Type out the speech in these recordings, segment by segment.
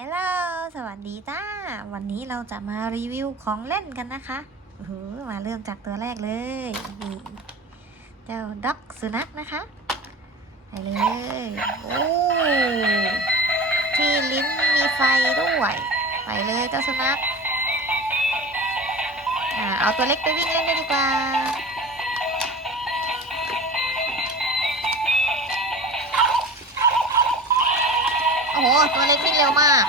ฮลโหลสวัสดีจ้า วันนี้เราจะมารีวิวของเล่นกันนะคะโอ้โหมาเริ่มจากตัวแรกเลยนี่เจ้าด็อกสุนัขนะคะไปเลยโอ้ที่ลิ้นมีไฟด้วย ไปเลยเจ้าสุนัขอ่าเอาตัวเล็กไปวิ่งเล่นได้ดีกว่า ตัวเล็กวิ่งเร็วมาก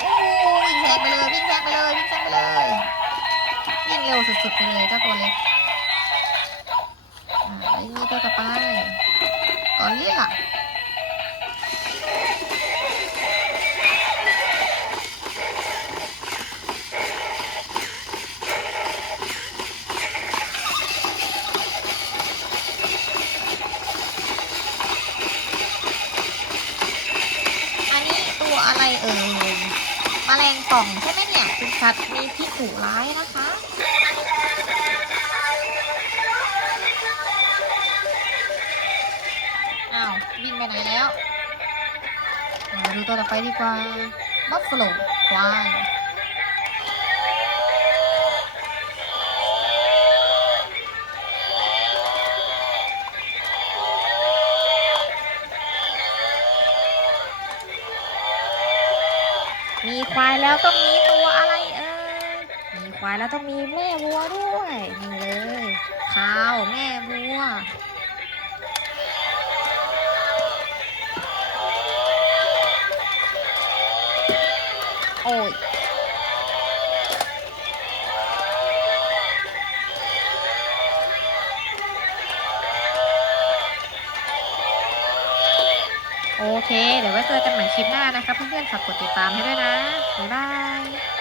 โอ้โหวิ่งแซงไปเลยวิ่งแซงไปเลยวิ่งแซงไปเลยวิ่งเร็วสุดๆไปเลยเจ้าตัวเล็กอ่าไอ้นี่ตัวต่อไปก่อนเรียกอะ เอ่ยมแมลงป่องใช่ไหมเนี่ยเป็นสัตว์มีพิษดุร้ายนะคะอ้าววิ่งไปไหนแล้วอ่าดูตัวต่อไปดีกว่าบัฟฟาโลควาย มีควายแล้วต้องมีตัวอะไรเออมีควายแล้วต้องมีแม่วัวด้วยนี่เลยข้าวแม่วัวโอ้ย โอเค เดี๋ยวไว้เจอกันใหม่คลิปหน้านะคะเพื่อนๆฝากกดติดตามให้ด้วยนะ บ๊ายบาย